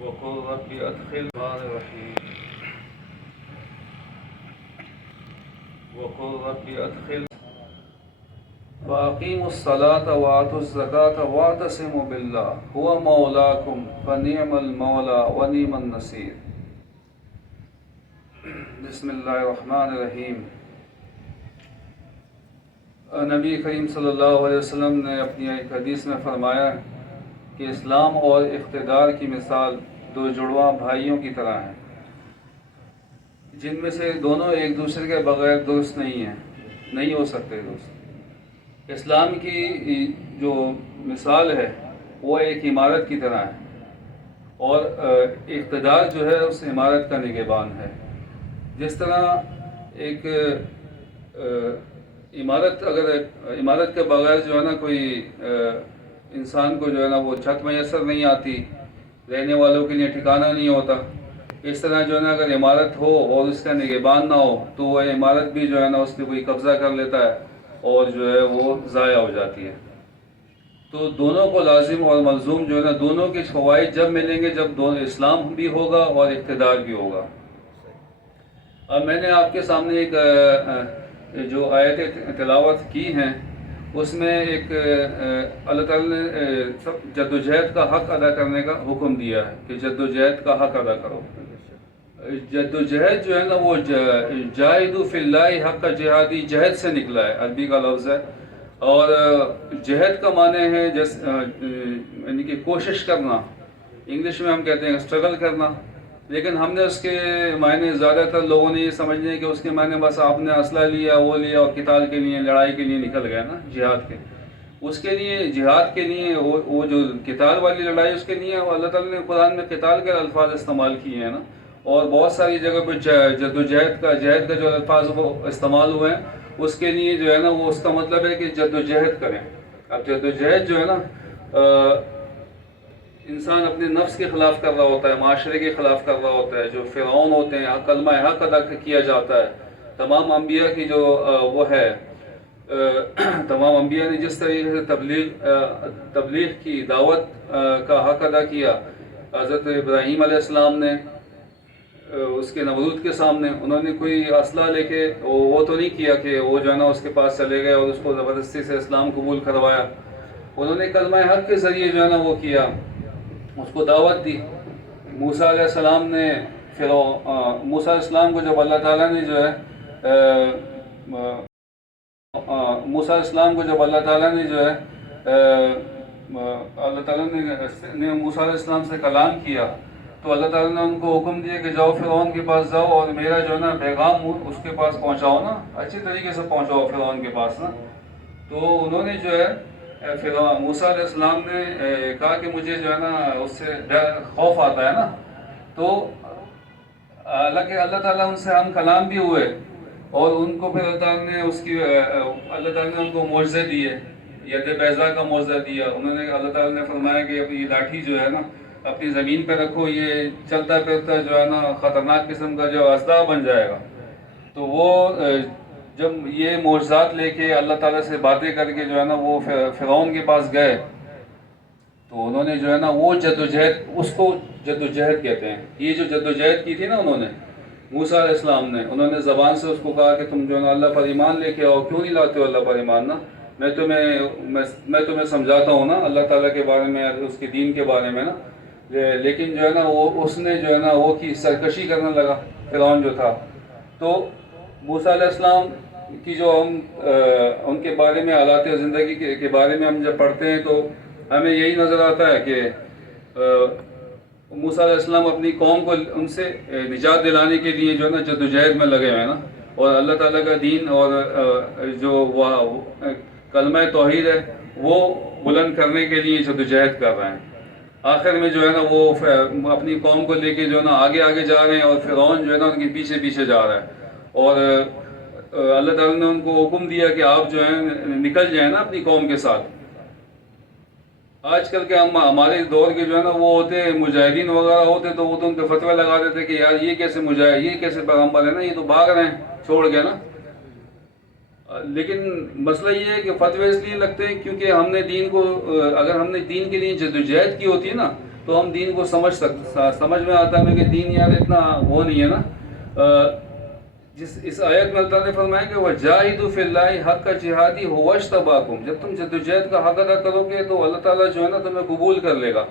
وقل رب أدخل الرحمن الرحيم وقل رب أدخل فأقيموا الصلاة وآتوا الزكاة واعتصموا بالله هو مولاكم فنعم المولى ونعم النصير. بسم اللہ الرحمن الرحیم. نبی کریم صلی اللہ علیہ وسلم نے اپنی ایک حدیث میں فرمایا کہ اسلام اور اقتدار کی مثال دو جڑواں بھائیوں کی طرح ہیں جن میں سے دونوں ایک دوسرے کے بغیر درست نہیں ہو سکتے درست. اسلام کی جو مثال ہے وہ ایک عمارت کی طرح ہے اور اقتدار جو ہے اس عمارت کا نگہبان ہے. جس طرح ایک عمارت کے بغیر جو ہے نا کوئی انسان کو جو ہے نا وہ چھت میسر نہیں آتی، رہنے والوں کے لیے ٹھکانہ نہیں ہوتا، اس طرح جو ہے نا اگر عمارت ہو اور اس کا نگہبان نہ ہو تو وہ عمارت بھی جو ہے نا اس پہ کوئی قبضہ کر لیتا ہے اور جو ہے وہ ضائع ہو جاتی ہے. تو دونوں کو لازم اور ملزوم جو ہے نا دونوں کے فوائد جب ملیں گے جب دونوں اسلام بھی ہوگا اور اقتدار بھی ہوگا. اب میں نے آپ کے سامنے ایک جو آیت تلاوت کی ہیں اس میں ایک اللہ تعالیٰ نے جدوجہد کا حق ادا کرنے کا حکم دیا ہے کہ جدوجہد کا حق ادا کرو. جدوجہد جو ہے نا وہ جاہدوا فی اللہ حق جہادی جہد سے نکلا ہے، عربی کا لفظ ہے. اور جہد کا معنی ہے یعنی کہ کوشش کرنا، انگلش میں ہم کہتے ہیں اسٹرگل کرنا، لیکن ہم نے اس کے معنی زیادہ تر لوگوں نے یہ سمجھ لیا کہ اس کے معنی بس آپ نے اسلحہ لیا وہ لیا اور قتال کے لیے لڑائی کے لیے نکل گئے نا جہاد کے. اس کے لیے جہاد کے لیے وہ جو قتال والی لڑائی اس کے لیے اللہ تعالیٰ نے قرآن میں قتال کے الفاظ استعمال کیے ہیں نا، اور بہت ساری جگہ پہ جہد کا جو الفاظ وہ استعمال ہوئے ہیں اس کے لیے جو ہے نا وہ اس کا مطلب ہے کہ جدوجہد کریں. اب جدوجہد جو ہے نا انسان اپنے نفس کے خلاف کر رہا ہوتا ہے، معاشرے کے خلاف کر رہا ہوتا ہے. جو فرعون ہوتے ہیں کلمہ حق ادا کیا جاتا ہے. تمام انبیاء کی جو وہ ہے تمام انبیاء نے جس طریقے سے تبلیغ کی دعوت کا حق ادا کیا. حضرت ابراہیم علیہ السلام نے اس کے نمرود کے سامنے انہوں نے کوئی اسلحہ لے کے وہ تو نہیں کیا کہ وہ جو ہے نا اس کے پاس چلے گئے اور اس کو زبردستی سے اسلام قبول کروایا. انہوں نے کلمہ حق کے ذریعے جو ہے نا وہ کیا، اس کو دعوت دی. موسیٰ علیہ السلام نے موسیٰ علیہ السلام کو جب اللہ تعالیٰ نے جو ہے اللہ تعالیٰ نے موسیٰ علیہ السلام سے کلام کیا تو اللہ تعالیٰ نے ان کو حکم دیا کہ جاؤ فرعون کے پاس جاؤ اور میرا جو ہے نا پیغام اس کے پاس پہنچاؤ نا، اچھی طریقے سے پہنچاؤ فرعون کے پاس نا. تو انہوں نے جو ہے موسیٰ علیہ السلام نے کہا کہ مجھے جو ہے نا اس سے خوف آتا ہے نا. تو اللہ تعالیٰ ان سے ہم کلام بھی ہوئے اور ان کو پھر اللہ تعالیٰ نے ان کو معجزے دیے، ید بیضاء کا معجزہ دیا. اللہ تعالیٰ نے فرمایا کہ اب یہ لاٹھی جو ہے نا اپنی زمین پہ رکھو، یہ چلتا پھرتا جو ہے نا خطرناک قسم کا جو اسلحہ بن جائے گا. تو وہ جب یہ معجزات لے کے اللہ تعالیٰ سے باتیں کر کے جو ہے نا وہ فرعون کے پاس گئے تو انہوں نے جو ہے نا وہ جدوجہد، اس کو جدوجہد کہتے ہیں. یہ جو جدوجہد کی تھی نا انہوں نے موسیٰ علیہ السلام نے، انہوں نے زبان سے اس کو کہا کہ تم جو ہے نا اللہ پر ایمان لے کے آؤ. کیوں نہیں لاتے ہو اللہ پر ایمان نا؟ میں تمہیں سمجھاتا ہوں نا اللہ تعالیٰ کے بارے میں، اس کے دین کے بارے میں نا. لیکن جو ہے نا اس نے جو ہے نا وہ کی سرکشی کرنے لگا فرعون جو تھا. تو موسیٰ علیہ السلام کی جو ہم ان کے بارے میں حالات زندگی کے بارے میں ہم جب پڑھتے ہیں تو ہمیں یہی نظر آتا ہے کہ موسیٰ علیہ السلام اپنی قوم کو ان سے نجات دلانے کے لیے جو ہے نا جدوجہد میں لگے ہوئے ہیں نا، اور اللہ تعالیٰ کا دین اور جو کلمہ توحید ہے وہ بلند کرنے کے لیے جدوجہد کر رہے ہیں. آخر میں جو ہے نا وہ اپنی قوم کو لے کے جو ہے نا آگے جا رہے ہیں اور فرعون جو ہے نا ان کے پیچھے جا رہا ہے. اور اللہ تعالیٰ نے ان کو حکم دیا کہ آپ جو ہیں نکل جائیں نا اپنی قوم کے ساتھ. آج کل کے ہمارے دور کے جو ہے نا وہ ہوتے مجاہدین وغیرہ ہوتے تو وہ تو ان کے فتوے لگا دیتے کہ یار یہ کیسے مجاہد، یہ کیسے پیغمبر ہے نا، یہ تو بھاگ رہے ہیں چھوڑ کے نا. لیکن مسئلہ یہ ہے کہ فتوے اس لیے لگتے ہیں کیونکہ اگر ہم نے دین کے لیے جدوجہد کی ہوتی ہے نا تو ہم دین کو سمجھ میں آتا ہے کہ دین یار اتنا وہ نہیں ہے نا. اس آیت میں اللہ تعالیٰ نے فرمایا کہ وَجَاهِدُوا فِي اللَّهِ حَقَّ جِهَادِهِ هُوَ اجْتَبَاكُمْ. جب تم جدوجہد کا حق ادا کرو گے تو اللہ تعالیٰ جو ہے نا تمہیں قبول کر لے گا.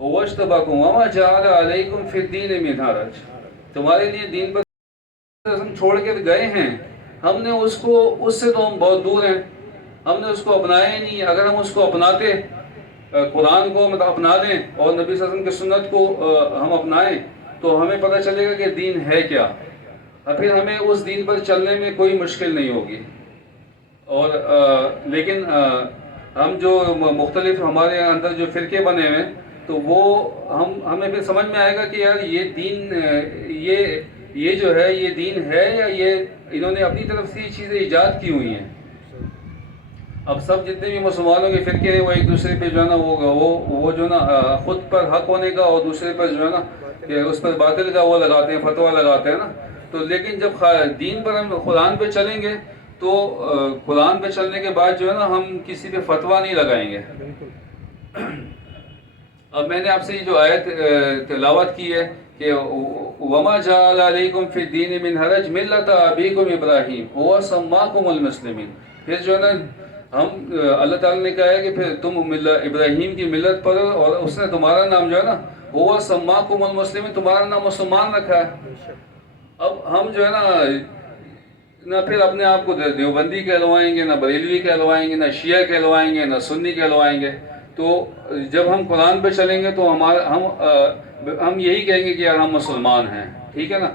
هُوَ اجْتَبَاكُمْ وَمَا جَعَلَ عَلَيْكُمْ فِي الدِّينِ مِنْ حَرَجٍ. تمہارے لیے دین پر ہم چھوڑ کر گئے ہیں, ہم نے اس سے تو ہم بہت دور ہیں, ہم نے اس کو اپنایا ہی نہیں. اگر ہم اس کو اپناتے, قرآن کو اپنا دیں اور نبی صلی اللہ علیہ وسلم کی سنت کو ہم اپنائیں, تو ہمیں پتہ چلے گا کہ دین ہے کیا, اور پھر ہمیں اس دین پر چلنے میں کوئی مشکل نہیں ہوگی. اور لیکن ہم جو مختلف ہمارے اندر جو فرقے بنے ہوئے, تو وہ ہمیں پھر سمجھ میں آئے گا کہ یار یہ دین یہ جو ہے یہ دین ہے یا یہ انہوں نے اپنی طرف سے یہ چیزیں ایجاد کی ہوئی ہیں. اب سب جتنے بھی مسلمانوں کے فرقے ہیں وہ ایک دوسرے پہ جو ہے نا وہ جو ہے نا خود پر حق ہونے کا اور دوسرے پر جو ہے نا کہ اس پر باطل کا وہ لگاتے ہیں, فتویٰ لگاتے ہیں نا. تو لیکن جب دین پر ہم قرآن پہ چلیں گے تو قرآن پہ چلنے کے بعد جو ہے نا ہم کسی پہ فتویٰ نہیں لگائیں گے. اب میں نے آپ سے یہ جو آیت تلاوت کی ہے کہ وَمَا جَعَلَ عَلَيْكُمْ فِي الدِّينِ مِنْ حَرَجٍ مِلَّةَ أَبِيكُمْ إِبْرَاهِيمَ هُوَ سَمَّاكُمُ الْمُسْلِمِينَ. پھر جو ہے نا اللہ تعالیٰ نے کہا ہے کہ پھر تم ابراہیم کی ملت پر, اور اس نے تمہارا نام جو ہے نا هُوَ سَمَّاكُمُ الْمُسْلِمِينَ, تمہارا نام مسلمان رکھا ہے. اب ہم جو ہے نہ پھر اپنے آپ کو دیوبندی کہلوائیں گے, نہ بریلوی کہلوائیں گے, نہ شیعہ کہلوائیں گے, نہ سنی کہلوائیں گے. تو جب ہم قرآن پہ چلیں گے تو ہم یہی کہیں گے کہ یار ہم مسلمان ہیں, ٹھیک ہے نا.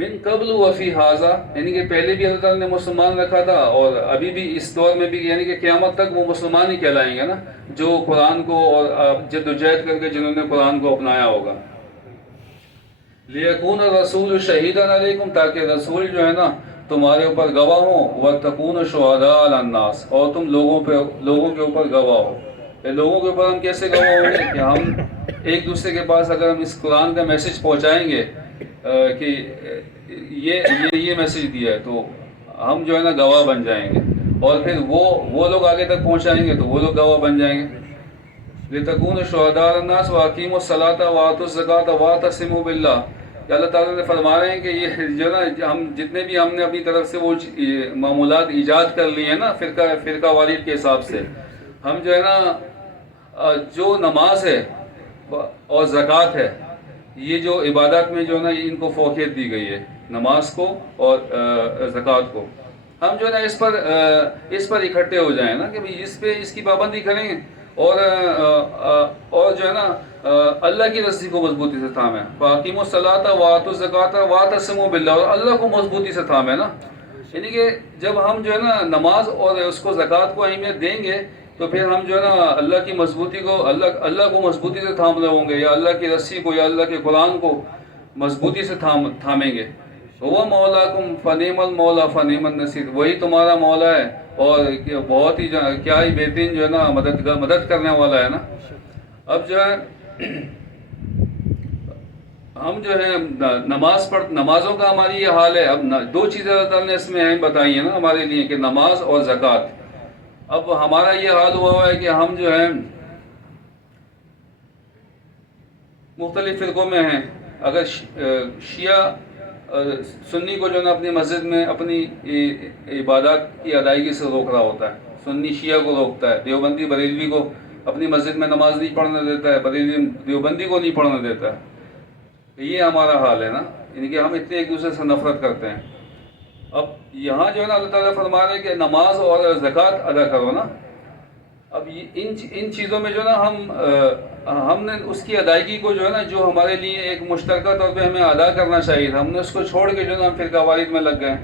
من قبل وفی حاضہ, یعنی کہ پہلے بھی اللہ تعالیٰ نے مسلمان رکھا تھا, اور ابھی بھی اس دور میں بھی, یعنی کہ قیامت تک وہ مسلمان ہی کہلائیں گے نا جو قرآن کو اور جدوجہد کر کے جنہوں نے قرآن کو اپنایا ہوگا. لِيَكُونَ الرَّسُولُ شَهِيدًا عَلَيْكُمْ, تاکہ رسول جو ہے نا تمہارے اوپر گواہ ہوں. وَتَكُونُ شُهَدَاءَ عَلَى النَّاسِ, اور تم لوگوں کے اوپر گواہ ہو. لوگوں کے اوپر ہم کیسے گواہ ہوں گے کہ ہم ایک دوسرے کے پاس اگر ہم اس قرآن کا میسج پہنچائیں گے کہ یہ میسج دیا ہے, تو ہم جو ہے نا گواہ بن جائیں گے, اور پھر وہ لوگ آگے تک پہنچائیں گے تو وہ لوگ گواہ بن جائیں گے. لِتَكُونُ شُهَدَاءَ عَلَى النَّاسِ وَأَقِيمُوا الصَّلَاةَ وَآتُوا الزَّكَاةَ وَاعْتَصِمُوا بِاللَّهِ. اللہ تعالیٰ نے فرما رہے ہیں کہ یہ جو نا ہم جتنے بھی ہم نے اپنی طرف سے وہ معمولات ایجاد کر لی ہیں نا فرقہ واریت کے حساب سے, ہم جو ہے نا جو نماز ہے اور زکوٰۃ ہے, یہ جو عبادات میں جو ہے نا ان کو فوقیت دی گئی ہے, نماز کو اور زکوٰۃ کو, ہم جو ہے نا اس پر اکٹھے ہو جائیں نا کہ اس کی پابندی کریں, اور جو ہے نا اللہ کی رسی کو مضبوطی سے تھامیں. فَأَقِيمُوا الصَّلَاةَ وَآتُوا الزَّكَاةَ وَاعْتَصِمُوا بِاللَّهِ, اور اللہ کو مضبوطی سے تھامیں نا. یعنی کہ جب ہم جو ہے نا نماز اور اس کو زکوٰۃ کو اہمیت دیں گے تو پھر ہم جو ہے نا اللہ کی مضبوطی کو اللہ کو مضبوطی سے تھام رہے ہوں گے, یا اللہ کی رسی کو یا اللہ کے قرآن کو مضبوطی سے تھامیں گے. وہ مولاکم فنعم المولا فنعم النصیر, وہی تمہارا مولا ہے اور بہت ہی کیا ہی بہترین جو ہے نا مدد کرنے والا ہے نا. اب جو ہے ہم جو ہے نمازوں کا ہماری یہ حال ہے. اب دو چیزیں اللہ تعالیٰ نے اس میں اہم بتائی ہیں نا ہمارے لیے, کہ نماز اور زکوٰۃ. اب ہمارا یہ حال ہوا ہے کہ ہم جو ہے مختلف فرقوں میں ہیں. اگر شیعہ سنی کو جو ہے نا اپنی مسجد میں اپنی عبادات کی ادائیگی سے روک رہا ہوتا ہے, سنی شیعہ کو روکتا ہے. دیوبندی بریلوی کو اپنی مسجد میں نماز نہیں پڑھنے دیتا ہے, بریلوی دیوبندی کو نہیں پڑھنے دیتا ہے. یہ ہمارا حال ہے نا, یعنی کہ ہم اتنے ایک دوسرے سے نفرت کرتے ہیں. اب یہاں جو ہے نا اللہ تعالیٰ فرما رہے ہیں کہ نماز اور زکوٰۃ ادا کرو نا. اب ان چیزوں میں جو ہے نا ہم نے اس کی ادائیگی کو جو ہے نا جو ہمارے لیے ایک مشترکہ طور پہ ہمیں ادا کرنا چاہیے تھا, ہم نے اس کو چھوڑ کے جو ہے نا ہم فرقہ واریت میں لگ گئے.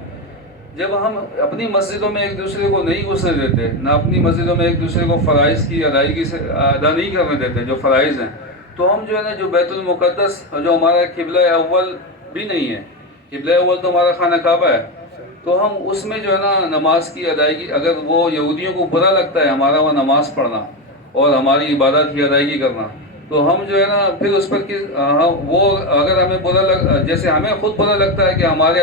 جب ہم اپنی مسجدوں میں ایک دوسرے کو نہیں گھسنے دیتے, نہ اپنی مسجدوں میں ایک دوسرے کو فرائض کی ادائیگی سے ادا نہیں کرنے دیتے جو فرائض ہیں, تو ہم جو ہے نا جو بیت المقدس جو ہمارا قبلہ اول بھی نہیں ہے, قبلہ اول تو ہمارا خانہ کعبہ ہے, تو ہم اس میں جو ہے نا نماز کی ادائیگی, اگر وہ یہودیوں کو برا لگتا ہے ہمارا وہ نماز پڑھنا اور ہماری عبادت کی ادائیگی کرنا, تو ہم جو ہے نا پھر اس پر وہ اگر ہمیں برا جیسے ہمیں خود برا لگتا ہے کہ ہمارے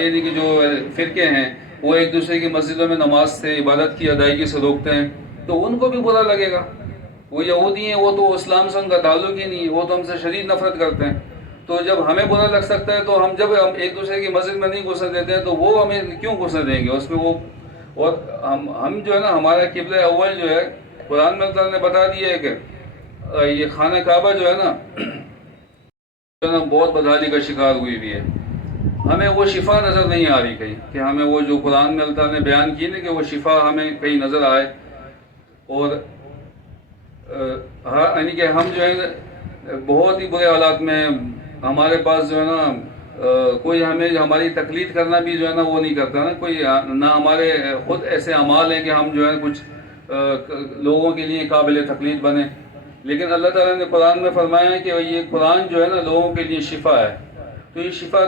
یعنی کہ جو فرقے ہیں وہ ایک دوسرے کی مسجدوں میں نماز سے عبادت کی ادائیگی سے روکتے ہیں, تو ان کو بھی برا لگے گا. وہ یہودی ہیں، وہ تو اسلام سے ان کا تعلق ہی نہیں ہے، وہ تو ہم سے شدید نفرت کرتے ہیں۔ تو جب ہمیں برا لگ سکتا ہے تو جب ہم ایک دوسرے کی مسجد میں نہیں گھسنے دیتے ہیں تو وہ ہمیں کیوں گھسنے دیں گے اس میں؟ وہ اور ہم جو ہے نا، ہمارا قبلہ اول جو ہے قرآن میں اللہ تعالیٰ نے بتا دیا ہے کہ یہ خانہ کعبہ جو ہے نا بہت بدحالی کا شکار ہوئی بھی ہے۔ ہمیں وہ شفا نظر نہیں آ رہی کہیں کہ ہمیں وہ جو قرآن میں اللہ تعالیٰ نے بیان کی نا کہ وہ شفا ہمیں کہیں نظر آئے۔ اور یعنی کہ ہم جو ہے بہت ہی برے حالات میں، ہمارے پاس جو ہے نا کوئی ہمیں ہماری تقلید کرنا بھی جو ہے نا وہ نہیں کرتا نا کوئی، نہ ہمارے خود ایسے اعمال ہیں کہ ہم جو ہے کچھ لوگوں کے لیے قابل تقلید بنے۔ لیکن اللہ تعالیٰ نے قرآن میں فرمایا ہے کہ یہ قرآن جو ہے نا لوگوں کے لیے شفا ہے۔ تو یہ شفا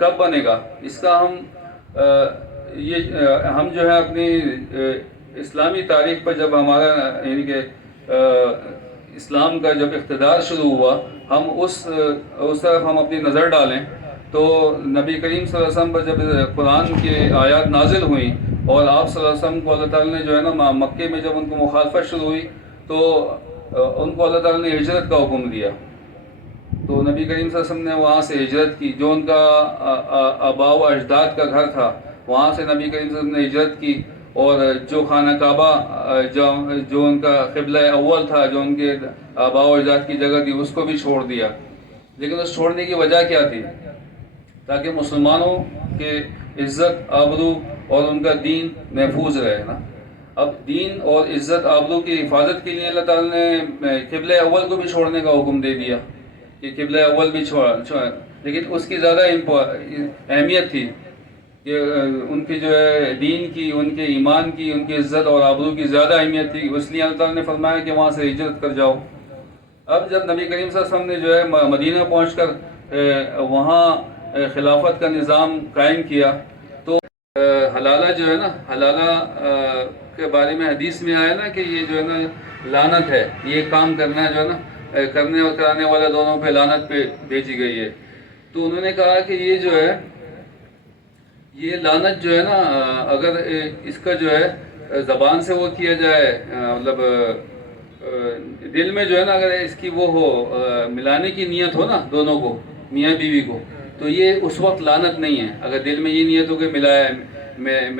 کب بنے گا؟ اس کا ہم جو ہے اپنی اسلامی تاریخ پر جب ہمارا یعنی کہ اسلام کا جب اقتدار شروع ہوا، ہم اس طرف ہم اپنی نظر ڈالیں تو نبی کریم صلی اللہ علیہ وسلم پر جب قرآن کی آیات نازل ہوئیں اور آپ صلی اللہ علیہ وسلم کو اللہ تعالیٰ نے جو ہے نا مکے میں جب ان کو مخالفت شروع ہوئی تو ان کو اللہ تعالیٰ نے ہجرت کا حکم دیا۔ تو نبی کریم صلی اللہ علیہ وسلم نے وہاں سے ہجرت کی، جو ان کا آباء و اجداد کا گھر تھا وہاں سے نبی کریم صلی اللہ علیہ وسلم نے ہجرت کی، اور جو خانہ کعبہ جو ان کا قبلہ اول تھا، جو ان کے آباء و اجداد کی جگہ تھی، اس کو بھی چھوڑ دیا۔ لیکن اس چھوڑنے کی وجہ کیا تھی؟ تاکہ مسلمانوں کے عزت آبرو اور ان کا دین محفوظ رہے نا۔ اب دین اور عزت آبرو کی حفاظت کے لیے اللہ تعالیٰ نے قبلہ اول کو بھی چھوڑنے کا حکم دے دیا کہ قبلہ اول بھی چھوڑا، لیکن اس کی زیادہ اہمیت تھی کہ ان کی جو ہے دین کی، ان کے ایمان کی، ان کی عزت اور آبرو کی زیادہ اہمیت تھی، اس لیے اللہ تعالیٰ نے فرمایا کہ وہاں سے ہجرت کر جاؤ۔ اب جب نبی کریم صلی اللہ علیہ وسلم نے جو ہے مدینہ پہنچ کر وہاں خلافت کا نظام قائم کیا تو حلالہ جو ہے نا، حلالہ کے بارے میں حدیث میں آیا نا کہ یہ جو ہے نا لعنت ہے، یہ کام کرنا جو ہے نا کرنے اور کرانے والا دونوں پہ لعنت پہ بھیجی گئی ہے۔ تو انہوں نے کہا کہ یہ جو ہے یہ لعنت جو ہے نا اگر اس کا جو ہے زبان سے وہ کیا جائے، مطلب دل میں جو ہے نا اگر اس کی وہ ہو ملانے کی نیت ہو نا دونوں کو، میاں بیوی کو، تو یہ اس وقت لعنت نہیں ہے۔ اگر دل میں یہ نیت ہو کہ ملایا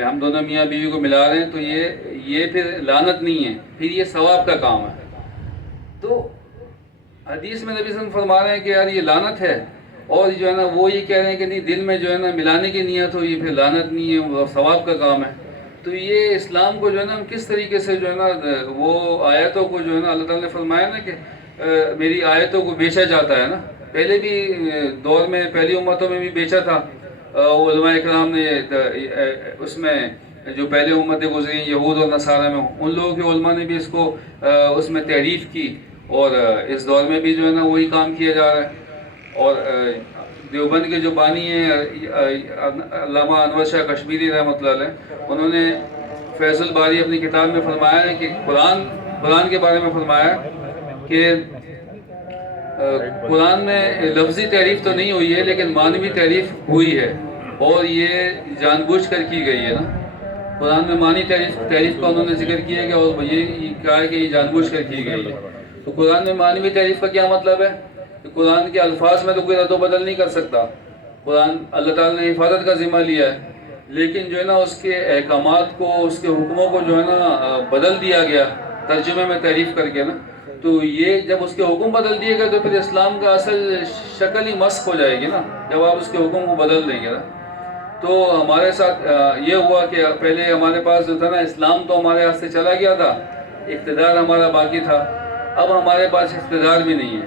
ہم دونوں میاں بیوی کو ملا رہے ہیں تو یہ پھر لعنت نہیں ہے، پھر یہ ثواب کا کام ہے۔ تو حدیث میں نبی صلی اللہ علیہ وسلم فرما رہے ہیں کہ یار یہ لعنت ہے، اور جو ہے نا وہ یہ کہہ رہے ہیں کہ نہیں دل میں جو ہے نا ملانے کی نیت ہو، یہ پھر لعنت نہیں ہے، وہ ثواب کا کام ہے۔ تو یہ اسلام کو جو ہے نا کس طریقے سے جو ہے نا وہ آیتوں کو جو ہے نا اللہ تعالیٰ نے فرمایا نا کہ میری آیتوں کو بیچا جاتا ہے نا، پہلے بھی دور میں پہلی امتوں میں بھی بیچا تھا۔ علماء اکرام نے اس میں جو پہلے امتیں گزری ہیں یہود اور نصارہ میں، ان لوگوں کے علماء نے بھی اس کو اس میں تعریف کی، اور اس دور میں بھی جو ہے نا وہی کام کیا جا رہا ہے۔ اور دیوبند کے جو بانی ہیں علامہ انور شاہ کشمیری رحمۃ اللہ علیہ، انہوں نے فیض الباری اپنی کتاب میں فرمایا ہے کہ قرآن کے بارے میں فرمایا کہ قرآن میں لفظی تعریف تو نہیں ہوئی ہے لیکن معنوی تعریف ہوئی ہے، اور یہ جان بوجھ کر کی گئی ہے نا۔ قرآن میں معنی تعریف کا انہوں نے ذکر کیا ہے کہ اور یہ کہا ہے کہ یہ جان بوجھ کر کی گئی ہے۔ تو قرآن میں معنوی تعریف کا کیا مطلب ہے؟ کہ قرآن کے الفاظ میں تو کوئی رد و بدل نہیں کر سکتا، قرآن اللہ تعالیٰ نے حفاظت کا ذمہ لیا ہے، لیکن جو ہے نا اس کے احکامات کو، اس کے حکموں کو جو ہے نا بدل دیا گیا ترجمے میں تعریف کر کے نا۔ تو یہ جب اس کے حکم بدل دیے گئے تو پھر اسلام کا اصل شکل ہی مسخ ہو جائے گی نا، جب آپ اس کے حکم کو بدل دیں گے نا۔ تو ہمارے ساتھ یہ ہوا کہ پہلے ہمارے پاس جو تھا نا اسلام تو ہمارے ہاتھ سے چلا گیا تھا، اقتدار ہمارا باقی تھا، اب ہمارے پاس اقتدار بھی نہیں ہے۔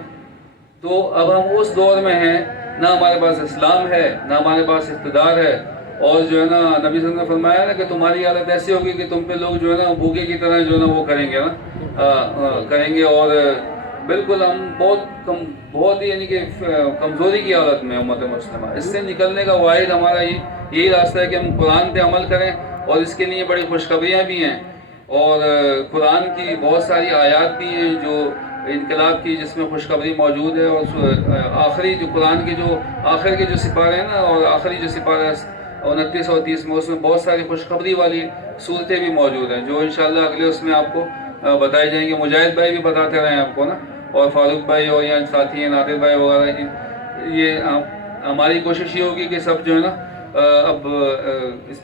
تو اب ہم اس دور میں ہیں، نہ ہمارے پاس اسلام ہے نہ ہمارے پاس اقتدار ہے، اور جو ہے نا نبی صلی اللہ علیہ وسلم نے فرمایا نا کہ تمہاری حالت ایسی ہوگی کہ تم پہ لوگ جو ہے نا بھوکے کی طرح جو ہے نا وہ کریں گے نا، کریں گے، اور بالکل ہم بہت ہی یعنی کہ کمزوری کی حالت میں امت مسلمہ۔ اس سے نکلنے کا واحد ہمارا یہی راستہ ہے کہ ہم قرآن پہ عمل کریں، اور اس کے لیے بڑی خوشخبریاں بھی ہیں، اور قرآن کی بہت ساری آیات بھی ہیں جو انقلاب کی، جس میں خوشخبری موجود ہے، اور آخری جو قرآن کے جو آخر کے جو سپارے ہیں نا، اور آخری جو سپارہ 29 اور 30 میں، اس میں بہت ساری خوشخبری والی صورتیں بھی موجود ہیں جو انشاءاللہ اگلے اس میں آپ کو بتائی جائیں گے. مجاہد بھائی بھی بتاتے رہے ہیں آپ کو نا, اور فاروق بھائی اور یا ساتھی ہیں نادر بھائی وغیرہ. یہ ہماری کوشش یہ ہوگی کہ سب جو ہے نا اب اس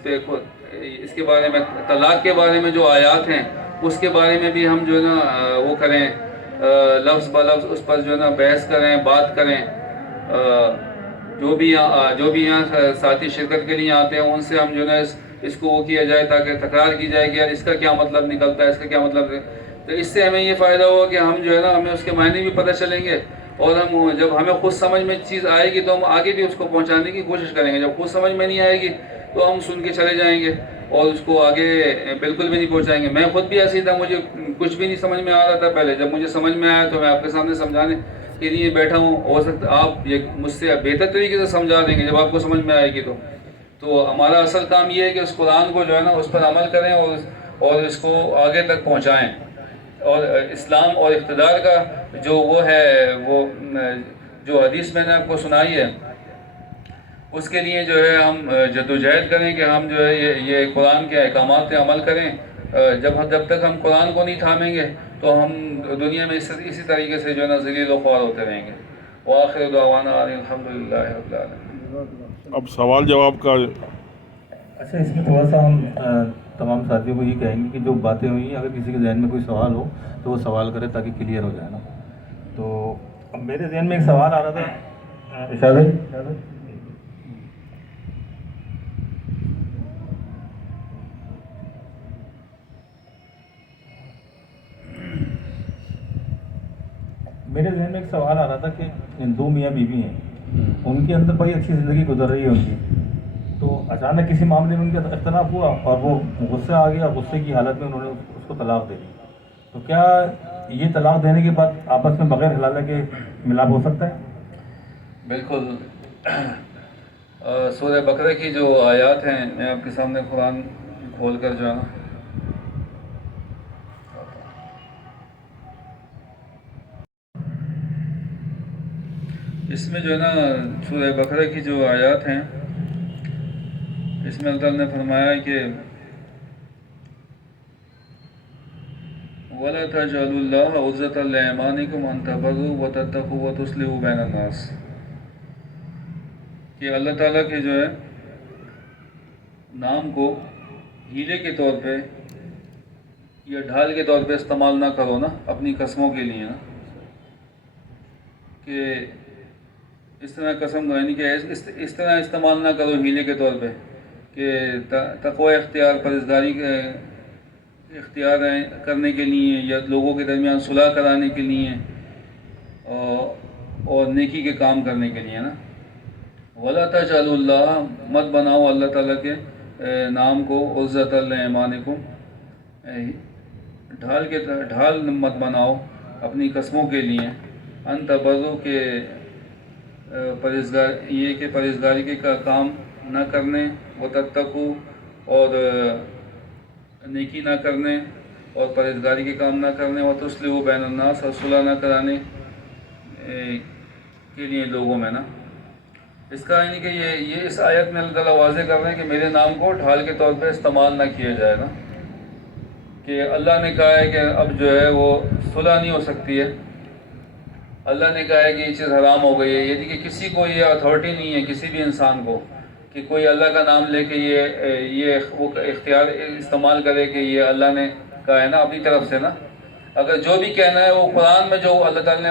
کے بارے میں, طلاق کے بارے میں جو آیات ہیں اس کے بارے میں بھی ہم جو ہے نا وہ کریں, لفظ بلفظ اس پر جو ہے نا بحث کریں, بات کریں. جو بھی یہاں ساتھی شرکت کے لیے آتے ہیں ان سے ہم جو ہے نا اس کو وہ کیا جائے تاکہ تکرار کی جائے کہ یار اس کا کیا مطلب نکلتا ہے, اس کا کیا مطلب ہے. تو اس سے ہمیں یہ فائدہ ہوگا کہ ہم جو ہے نا ہمیں اس کے معنی بھی پتہ چلیں گے, اور ہم جب ہمیں خود سمجھ میں چیز آئے گی تو ہم آگے بھی اس کو پہنچانے کی کوشش کریں گے. جب خود سمجھ میں نہیں آئے گی تو ہم سن کے چلے جائیں گے اور اس کو آگے بالکل بھی نہیں پہنچائیں گے. میں خود بھی ایسے ہی تھا, مجھے کچھ بھی نہیں سمجھ میں آ رہا تھا پہلے. جب مجھے سمجھ میں آیا تو میں آپ کے سامنے سمجھانے کے لیے بیٹھا ہوں. ہو سکتا آپ یہ مجھ سے بہتر طریقے سے سمجھا دیں گے جب آپ کو سمجھ میں آئے گی. تو ہمارا اصل کام یہ ہے کہ اس قرآن کو جو ہے نا اس پر عمل کریں اور اس کو آگے تک پہنچائیں. اور اسلام اور اقتدار کا جو وہ ہے, وہ جو حدیث میں نے آپ کو سنائی ہے, اس کے لیے جو ہے ہم جدوجہد کریں کہ ہم جو ہے یہ قرآن کے احکامات پہ عمل کریں. جب تک ہم قرآن کو نہیں تھامیں گے تو ہم دنیا میں اسی طریقے سے جو ہے نا ذلیل و خوار ہوتے رہیں گے. وآخر دعوانا الحمدللہ رب العالمین. اب سوال جواب کا. اچھا, اس میں تھوڑا سا ہم تمام ساتھیوں کو یہ کہیں گے کہ جو باتیں ہوئی ہیں, اگر کسی کے ذہن میں کوئی سوال ہو تو وہ سوال کرے تاکہ کلیئر ہو جائے نا. تو اب میرے ذہن میں ایک سوال آ رہا تھا. اشارہ میرے ذہن میں ایک سوال آ رہا تھا کہ دو میاں بیوی ہیں, ان کے اندر بڑی اچھی زندگی گزر رہی ہے ان کی, تو اچانک کسی معاملے میں ان کا اختلاف ہوا اور وہ غصہ آ گیا, غصے کی حالت میں انہوں نے اس کو طلاق دے دی. تو کیا یہ طلاق دینے کے بعد آپس میں بغیر حلالہ کے ملاپ ہو سکتا ہے؟ بالکل. سورہ بقرہ کی جو آیات ہیں میں آپ کے سامنے قرآن کھول کر جو ہے نا اس میں جو ہے نا سورہ بقرہ کی جو آیات ہیں اس میں اللہ تعالیٰ نے فرمایا کہ وَلَا تَجْعَلُوا اللَّهَ عُرْضَةً لِأَيْمَانِكُمْ أَن تَبَرُّوا وَتَتَّقُوا وَتُصْلِحُوا بَيْنَ النَّاسِ, کہ اللہ تعالیٰ کے جو ہے نام کو ہیلے کے طور پہ یا ڈھال کے طور پہ استعمال نہ کرو نا اپنی قسموں کے لیے نا, کہ اس طرح قسم یعنی کہ اس طرح استعمال نہ کرو ہیلے کے طور پہ کہ تقوی اختیار پرہیزگاری اختیار کرنے کے لیے یا لوگوں کے درمیان صلح کرانے کے لیے اور نیکی کے کام کرنے کے لیے نا. وَلَا تَجْعَلُوا اللَّهَ, مت بناؤ اللہ تعالیٰ کے نام کو عُرْضَةً لِأَيْمَانِكُمْ, ڈھال مت بناؤ اپنی قسموں کے لیے. ان تبروا کے یہ کہ پرہیزگاری کا کام نہ کرنے, وتتقوا اور نیکی نہ کرنے اور پرہیزگاری کے کام نہ کرنے, وتصلحوا بین الناس, اور صلح نہ کرانے کے لیے لوگوں میں نا. اس کا یعنی کہ یہ اس آیت میں اللہ تعالیٰ واضح کر رہے ہیں کہ میرے نام کو ڈھال کے طور پہ استعمال نہ کیا جائے نا, کہ اللہ نے کہا ہے کہ اب جو ہے وہ صلح نہیں ہو سکتی ہے. اللہ نے کہا ہے کہ یہ چیز حرام ہو گئی ہے. یعنی کہ کسی کو یہ اتھارٹی نہیں ہے کسی بھی انسان کو کہ کوئی اللہ کا نام لے کے یہ وہ اختیار استعمال کرے کہ یہ اللہ نے کہا ہے نا اپنی طرف سے نا. اگر جو بھی کہنا ہے وہ قرآن میں جو اللہ تعالیٰ نے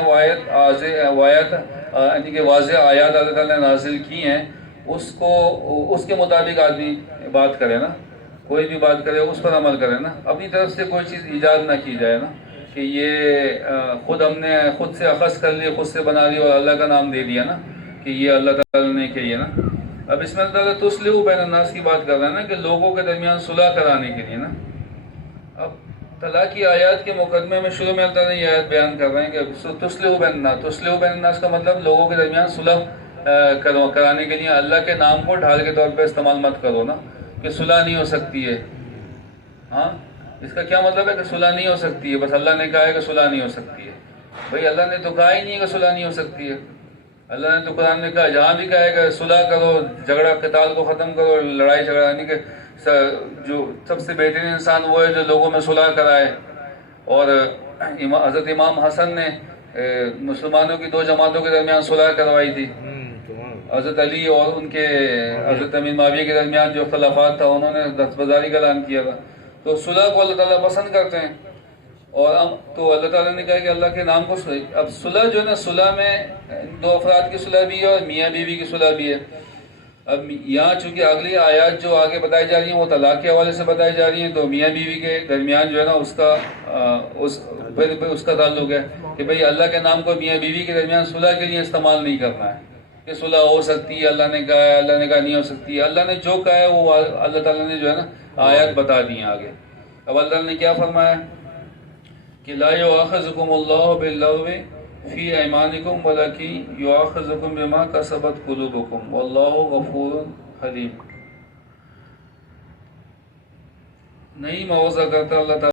یعنی کہ واضح آیات اللہ تعالیٰ نے نازل کی ہیں اس کے مطابق آدمی بات کرے نا, کوئی بھی بات کرے اس پر عمل کرے نا, اپنی طرف سے کوئی چیز ایجاد نہ کی جائے نا کہ یہ ہم نے خود سے اخذ کر لی, خود سے بنا لی اور اللہ کا نام دے دیا نا کہ یہ اللہ تعالیٰ نے کہی ہے نا. اب اس میں اللہ تعالیٰ تصلحوا بین الناس کی بات کر رہا ہے نا کہ لوگوں کے درمیان صلح کرانے کے لیے نا. اب طلاق کی آیات کے مقدمے میں شروع میں اللہ تعالیٰ یہ آیت بیان کر رہے ہیں کہ تصلحوا بین الناس. تصلحوا بین الناس کا مطلب لوگوں کے درمیان صلح کرانے کے لیے اللہ کے نام کو ڈھال کے طور پہ استعمال مت کرو نا کہ صلح نہیں ہو سکتی ہے. ہاں, اس کا کیا مطلب ہے کہ صلح نہیں ہو سکتی ہے, بس اللہ نے کہا ہے کہ صلح نہیں ہو سکتی ہے. بھئی اللہ نے تو کہا ہی نہیں ہے کہ صلح نہیں ہو سکتی ہے. اللہ نے تو قرآن نے کہا, جہاں بھی کہا ہے کہ صلح کرو, جھگڑا قتال کو ختم کرو, لڑائی جھگڑا, یعنی کہ جو سب سے بہترین انسان وہ ہے جو لوگوں میں صلح کرائے. اور حضرت امام حسن نے مسلمانوں کی 2 جماعتوں کے درمیان صلح کروائی تھی. حضرت علی اور ان کے حضرت امیر معاویہ کے درمیان جو اختلافات تھا انہوں نے دست برداری کا اعلان کیا تھا. تو صلح کو اللہ تعالیٰ پسند کرتے ہیں. اور تو اللہ تعالیٰ نے کہا کہ اللہ کے نام کو اب صلح جو ہے نا، صلح میں 2 افراد کی صلح بھی ہے اور میاں بیوی کی صلح بھی ہے. اب یہاں چونکہ اگلی آیات جو آگے بتائی جا رہی ہیں وہ طلاق کے حوالے سے بتائی جا رہی ہیں، تو میاں بیوی کے درمیان جو ہے نا اس کا تعلق ہے کہ بھئی اللہ کے نام کو میاں بیوی کے درمیان صلح کے لیے استعمال نہیں کرنا ہے کہ صلح ہو سکتی ہے، اللہ نے کہا ہے، اللہ نے کہا نہیں ہو سکتی ہے. اللہ نے جو کہا ہے وہ اللہ تعالیٰ نے جو ہے نا آیات بتا دی ہیں آگے. اب اللہ نے کیا فرمایا کہ لا یؤاخذکم اللہ باللغو فی ایمانکم ولکن یؤاخذکم بما کسبت قلوبکم واللہ غفور حلیم. نہیں مواضع کرتا اللہ تعالیٰ